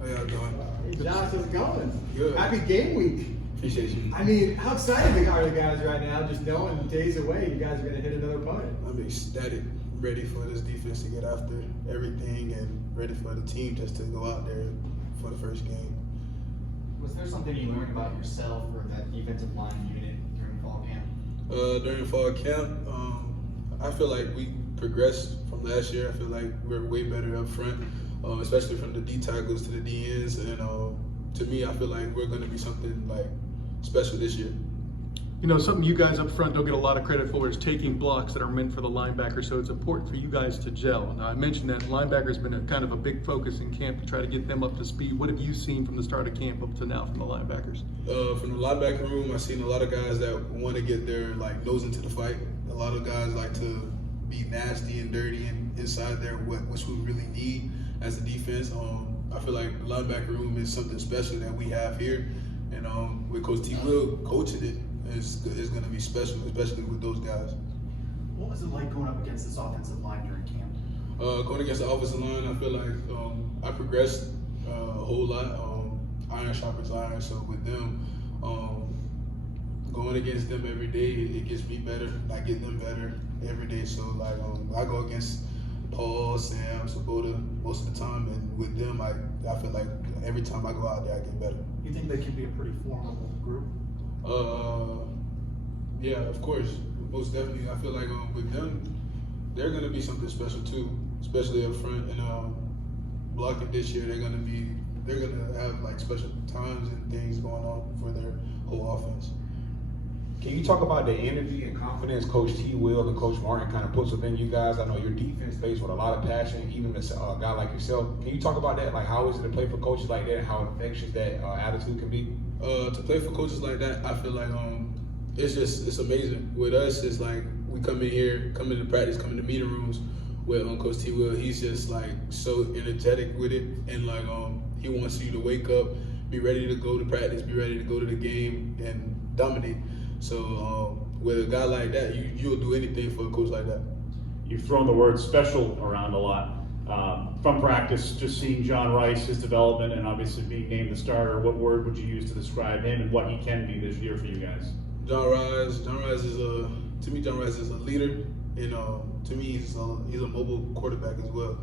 How y'all doing? Hey Josh, how's it going? Good. Happy game week. Appreciate you. I mean, how excited are the guys right now? Just knowing days away, you guys are going to hit another opponent. I'm ecstatic, ready for this defense to get after everything and ready for the team just to go out there for the first game. Was there something you learned about yourself or that defensive line unit during fall camp? During fall camp, I feel like we progressed from last year. I feel like we're way better up front, especially from the D tackles to the D ends. And to me, I feel like we're going to be something like special this year. You know, something you guys up front don't get a lot of credit for is taking blocks that are meant for the linebacker, so it's important for you guys to gel. Now, I mentioned that linebacker's been a kind of a big focus in camp to try to get them up to speed. What have you seen from the start of camp up to now from the linebackers? From the linebacker room, I've seen a lot of guys that want to get their nose into the fight. A lot of guys like to be nasty and dirty and inside there, which we really need as a defense. I feel like the linebacker room is something special that we have here, and with Coach T. Will coaching it, is going to be special, especially with those guys. What was it like going up against this offensive line during camp? Going against the offensive line, I feel like I progressed a whole lot. Iron sharpens iron, so with them, going against them every day, it gets me better. I get them better every day. So like I go against Paul, Sam, Sabota most of the time, and with them, I feel like every time I go out there, I get better. You think they can be a pretty formidable group? Yeah, of course, most definitely. I feel like with them, they're gonna be something special too, especially up front. And blocking this year, they're gonna have like special times and things going on for their whole offense. Can you talk about the energy and confidence Coach T. Will and Coach Martin kind of puts within you guys? I know your defense based with a lot of passion, even as a guy like yourself. Can you talk about that? Like, how is it to play for coaches like that and how infectious that attitude can be? To play for coaches like that, I feel like it's amazing. With us, it's like we come into practice, come into meeting rooms with Coach T. Will. He's just like so energetic with it, and like he wants you to wake up, be ready to go to practice, be ready to go to the game and dominate. So with a guy like that, you'll do anything for a coach like that. You've thrown the word special around a lot. From practice, just seeing John Rice, his development, and obviously being named the starter, what word would you use to describe him and what he can be this year for you guys? John Rice is a leader, and to me he's a mobile quarterback as well.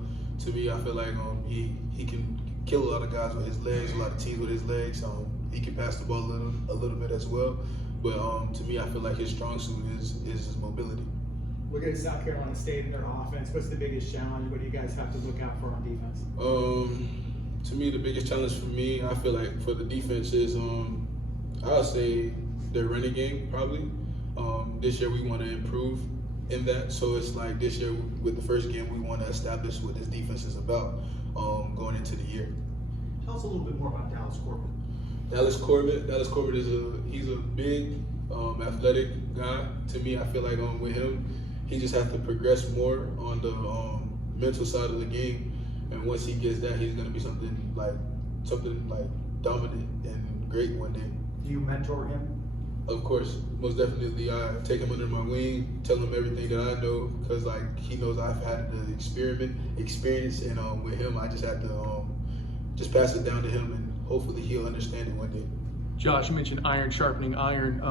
To me, I feel like he can kill a lot of guys with his legs, a lot of teams with his legs. He can pass the ball a little bit as well. But to me, I feel like his strong suit is his mobility. Looking at South Carolina State and their offense, what's the biggest challenge? What do you guys have to look out for on defense? To me, the biggest challenge for me, I feel like for the defense is, I'll say their running game probably. This year we want to improve in that. So it's like this year with the first game, we want to establish what this defense is about going into the year. Tell us a little bit more about Dallas Corbett. Dallas Corbett he's a big, athletic guy. To me, I feel like with him, he just has to progress more on the mental side of the game. And once he gets that, he's gonna be something like dominant and great one day. Do you mentor him? Of course, most definitely. I take him under my wing, tell him everything that I know, because like he knows I've had the experience, and with him, I just had to just pass it down to him, and hopefully he'll understand it one day. Josh, you mentioned iron sharpening iron.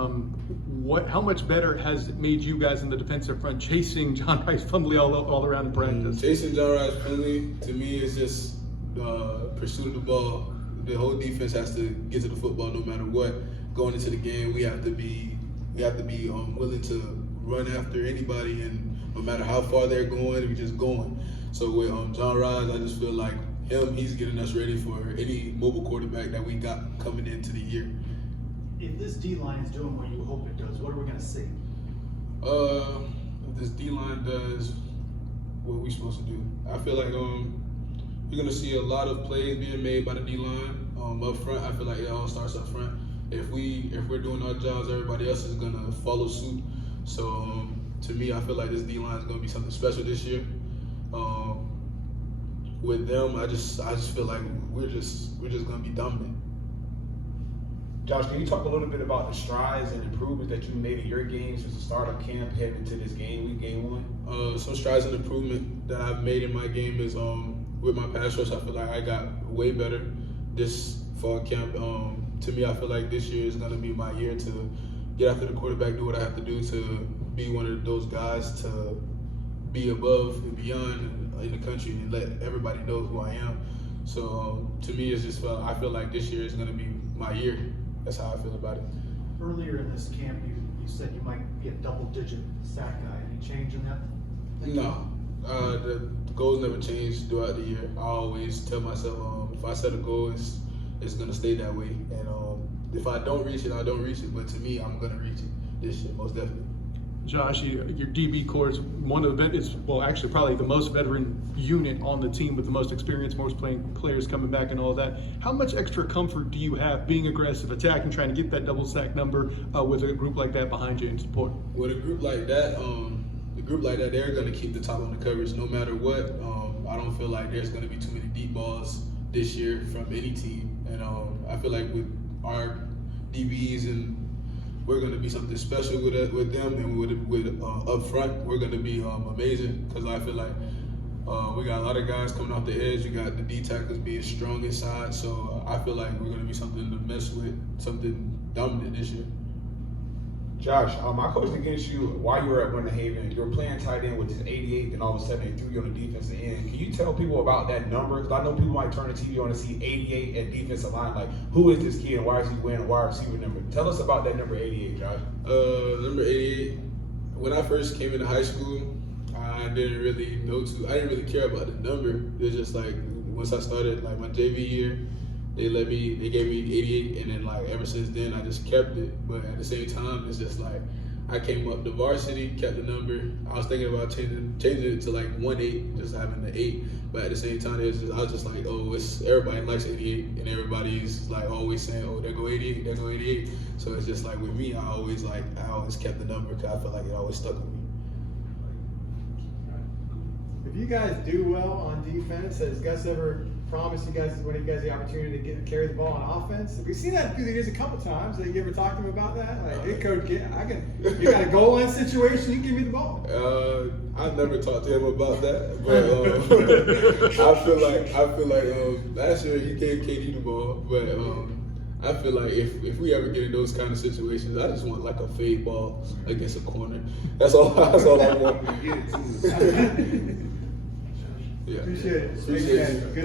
How much better has it made you guys in the defensive front chasing John Rice fumbly all around in practice? Chasing John Rice fumbly, to me, is just pursuit of the ball. The whole defense has to get to the football no matter what. Going into the game, we have to be willing to run after anybody, and no matter how far they're going, we just going. So with John Rice, I just feel like he's getting us ready for any mobile quarterback that we got coming into the year. If this D-line is doing what you hope it does, what are we going to see? If this D-line does what we're supposed to do, I feel like you're going to see a lot of plays being made by the D-line. Up front, I feel like it all starts up front. If we're doing our jobs, everybody else is going to follow suit. So to me, I feel like this D-line is going to be something special this year. With them, I just feel like we're just gonna be dominant. Josh, can you talk a little bit about the strides and improvements that you made in your game since the start of camp heading into this game one? Some strides and improvement that I've made in my game is with my pass rush. I feel like I got way better. this fall camp. To me, I feel like this year is gonna be my year to get after the quarterback, do what I have to do to be one of those guys to be above and beyond in the country and let everybody know who I am. So to me, it's just I feel like this year is gonna be my year. That's how I feel about it. Earlier in this camp, you said you might be a double-digit sack guy. Any change in that? No, the goals never change throughout the year. I always tell myself if I set a goal, it's gonna stay that way. And if I don't reach it, I don't reach it. But to me, I'm gonna reach it this year, most definitely. Josh, your DB corps is one of actually probably the most veteran unit on the team with the most experience, most players coming back and all of that. How much extra comfort do you have being aggressive, attacking, trying to get that double sack number with a group like that behind you in support? With a group like that, they're going to keep the top on the coverage no matter what. I don't feel like there's going to be too many deep balls this year from any team. And I feel like with our DBs, and we're going to be something special with them, and with up front, we're going to be amazing, because I feel like we got a lot of guys coming off the edge. You got the D tackles being strong inside, so I feel like we're going to be something to mess with, something dominant this year. Josh, I coached against you while you were at Winter Haven. You were playing tight end with this 88, and all of a sudden they threw you on the defensive end. Can you tell people about that number? Because I know people might turn the TV on and see 88 at defensive line. Like, who is this kid and why is he wearing a wide receiver number? Tell us about that number 88, Josh. Number 88, when I first came into high school, I didn't really care about the number. It was just like, once I started like my JV year, they gave me 88, and then like ever since then I just kept it. But at the same time, it's just like I came up to varsity, kept the number. I was thinking about changing it to like 1-8, just having the 8. But at the same time, I was just like, oh, everybody likes 88, and everybody's like always saying, oh, there go 88, there go 88. So it's just like with me, I always kept the number because I felt like it always stuck with me. If you guys do well on defense, has Gus ever promised you guys, when you guys the opportunity to carry the ball on offense? We've seen that through the years a couple times. Have you ever talked to him about that? Like, hey coach, you got a goal line situation, you give me the ball. I've never talked to him about that, but I feel like last year he gave KD the ball, but I feel like if we ever get in those kind of situations, I just want like a fade ball against a corner. That's all I want. Appreciate it. Appreciate it. Good